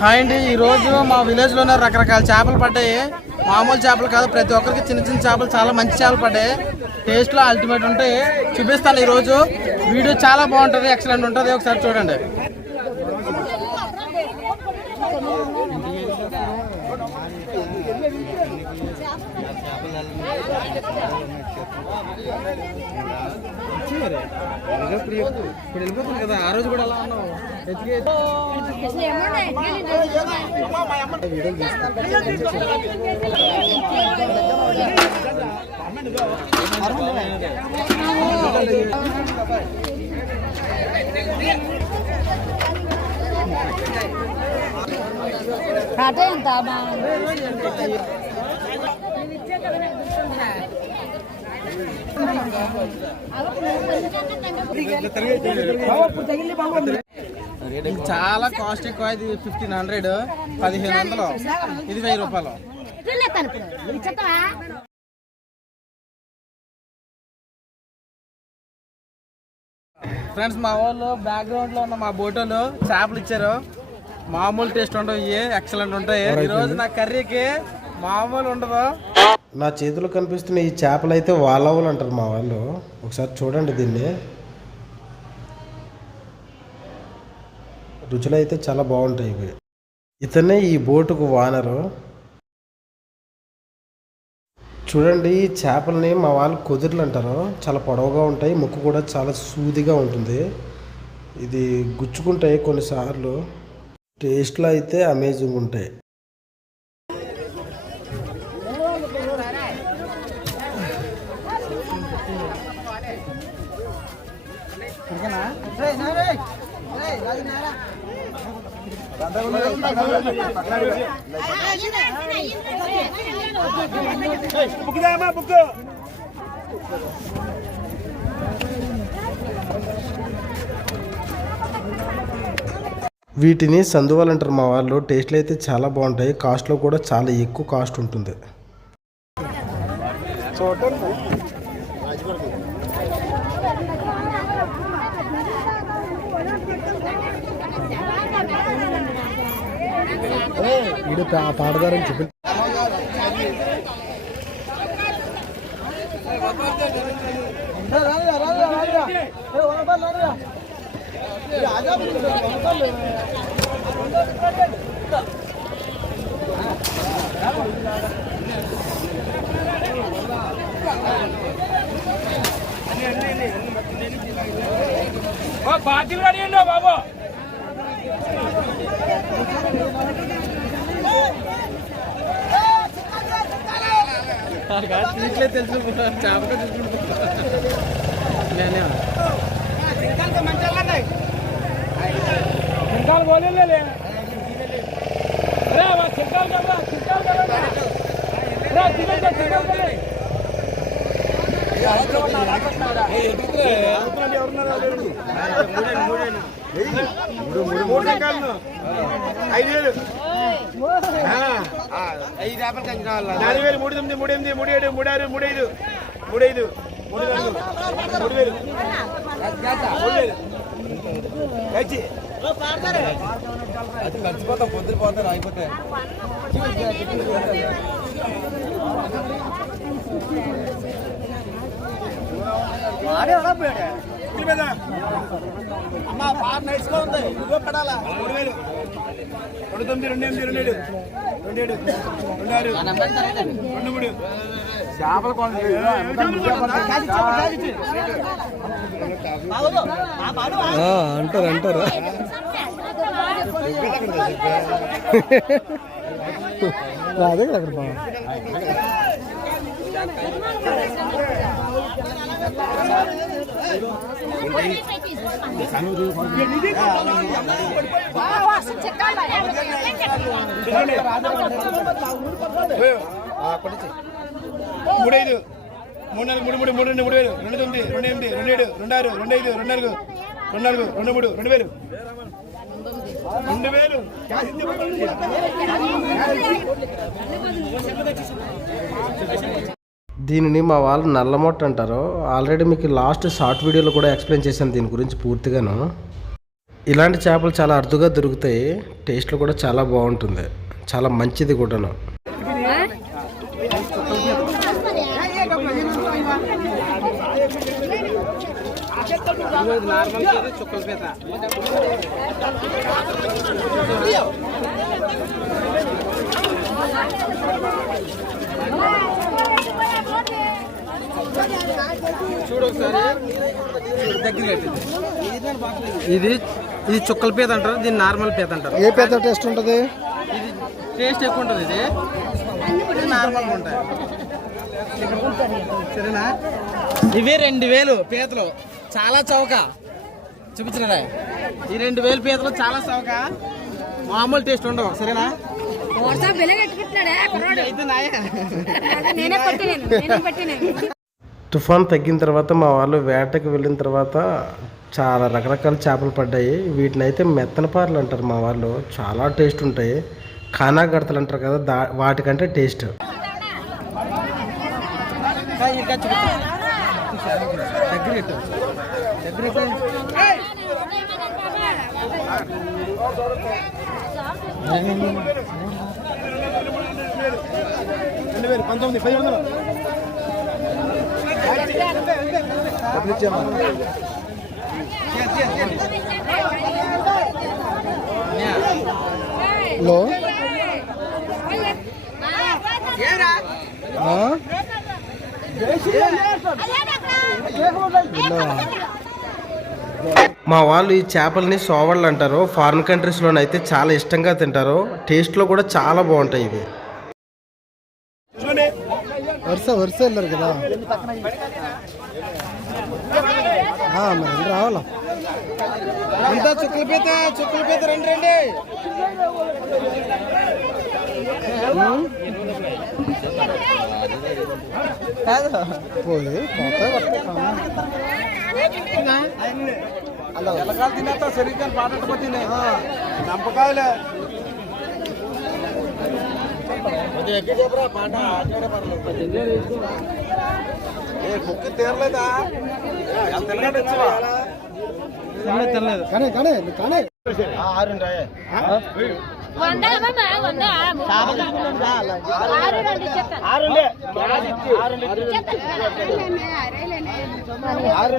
Hi అండి, ఈరోజు మా విలేజ్లోనే రకరకాల చేపలు పడ్డాయి. మామూలు చేపలు కాదు, ప్రతి ఒక్కరికి చిన్న చిన్న చేపలు, చాలా మంచి చేపలు పడ్డాయి. టేస్ట్లో అల్టిమేట్ ఉంటాయి. చూపిస్తాను ఈరోజు. వీడియో చాలా బాగుంటుంది, ఎక్సలెంట్ ఉంటుంది. ఒకసారి చూడండి. ఇప్పుడు వెళ్ళిపోతుంది కదా, ఆ రోజు కూడా అలా ఉన్నావు. చాలా కాస్ట్ ఎక్కువ. ఇది 1500, 1500. ఇది 1000 రూపాయలు. ఫ్రెండ్స్, మా వాళ్ళు బ్యాక్గ్రౌండ్ లో ఉన్న మా బోటోలు చేపలు ఇచ్చారు. మామూలు టేస్ట్ ఉండవు, ఇవి ఎక్సలెంట్ ఉంటాయి. ఈరోజు నా కర్రీకి మామూలు ఉండదు. నా చేతిలో కనిపిస్తున్న ఈ చేపలు అయితే వాలవులు అంటారు మా వాళ్ళు. ఒకసారి చూడండి దీన్ని. రుచులు అయితే చాలా బాగుంటాయి ఇవి. ఇతనే ఈ బోటుకు వానరు. చూడండి, ఈ చేపలని మా వాళ్ళు కుదురులు అంటారు. చాలా పొడవుగా ఉంటాయి, ముక్కు కూడా చాలా సూదిగా ఉంటుంది. ఇది గుచ్చుకుంటాయి కొన్నిసార్లు. టేస్ట్లో అయితే అమేజింగ్ ఉంటాయి. వీటిని సందువాలు అంటారు మా వాళ్ళు. టేస్ట్లు అయితే చాలా బాగుంటాయి. కాస్ట్లో కూడా చాలా ఎక్కువ కాస్ట్ ఉంటుంది. ఇది పాడదారని చెప్పి బాధ్యులు అడిగండి బాబు. ఇట్లే తెలుసు చేపగా చూసుకుంటా. చింతాలు పోలే చింతాలు కదా, చింతాలు కదా. మర్చిపోతాం, పొద్దుపోతారు అయిపోతే. అమ్మా బాగా నైట్స్గా ఉంది. ఇదిగో పడాలా. 3000, 29, 27, 27, 26, 23. చేపల క్వాలిటీ అంటారు. అదే అక్కడ మూడైదు 3, 3, 3, 3, 3, 2, 9, 28, 27, 26, 25, 24, 24, 23, 2000. దీనిని మా వాళ్ళు నల్లమొట్ట అంటారు. ఆల్రెడీ మీకు లాస్ట్ షార్ట్ వీడియోలో కూడా ఎక్స్ప్లెయిన్ చేశాను దీని గురించి పూర్తిగాను. ఇలాంటి చేపలు చాలా అరుదుగా దొరుకుతాయి. టేస్ట్లో కూడా చాలా బాగుంటుంది, చాలా మంచిది కూడాను. ఇది ఇది చుక్కల పీత అంటారు, దీన్ని నార్మల్ పీత అంటారు. ఏ పీత టేస్ట్ ఉంటుంది? ఇది టేస్ట్ ఎక్కువ ఉంటుంది, ఇది నార్మల్గా ఉంటాయి. సరేనా? ఇవే 2000 పీతలు, చాలా చౌక. చూపించినరా? ఈ 2000 పీతలు చాలా చౌక, మామూలు టేస్ట్ ఉండవు. సరేనా? అయితే నాయ తుఫాన్ తగ్గిన తర్వాత మా వాళ్ళు వేటకి వెళ్ళిన తర్వాత చాలా రకరకాల చేపలు పడ్డాయి. వీటిని అయితే మెత్తనపారలు అంటారు మా వాళ్ళు. చాలా టేస్ట్ ఉంటాయి. ఖానా గడతలు అంటారు కదా, వాటికంటే టేస్ట్. లో మా వాళ్ళు ఈ చేపల్ని సోవళ్ళు అంటారు. ఫారిన్ కంట్రీస్లోనైతే చాలా ఇష్టంగా తింటారు. టేస్ట్లో కూడా చాలా బాగుంటాయి ఇవి. వరుస వెళ్ళారు కదా, మరి రావాలా? అంతా చుక్కల పీత రండి రండి. పోయి ఎలకాలు తినేస్తా శరీరం పాటపోతే నంపకాయలే పాట కుక్కి తీరలేదా? తెల్లలేదు కానీ కానీ కానీ ఆరు